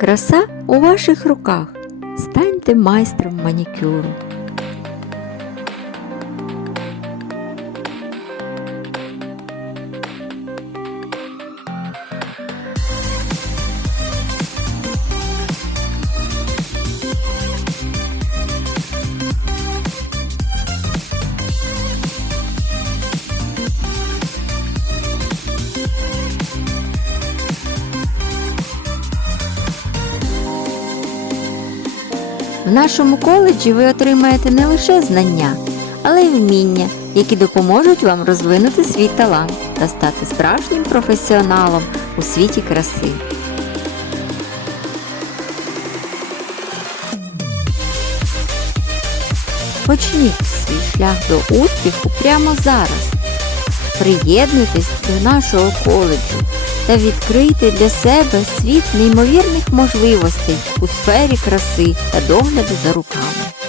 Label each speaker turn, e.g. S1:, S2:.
S1: Краса у ваших руках. Станьте майстром манікюру. В нашому коледжі ви отримаєте не лише знання, але й вміння, які допоможуть вам розвинути свій талант та стати справжнім професіоналом у світі краси. Почніть свій шлях до успіху прямо зараз. Приєднуйтесь до нашого коледжу та відкрити для себе світ неймовірних можливостей у сфері краси та догляду за руками.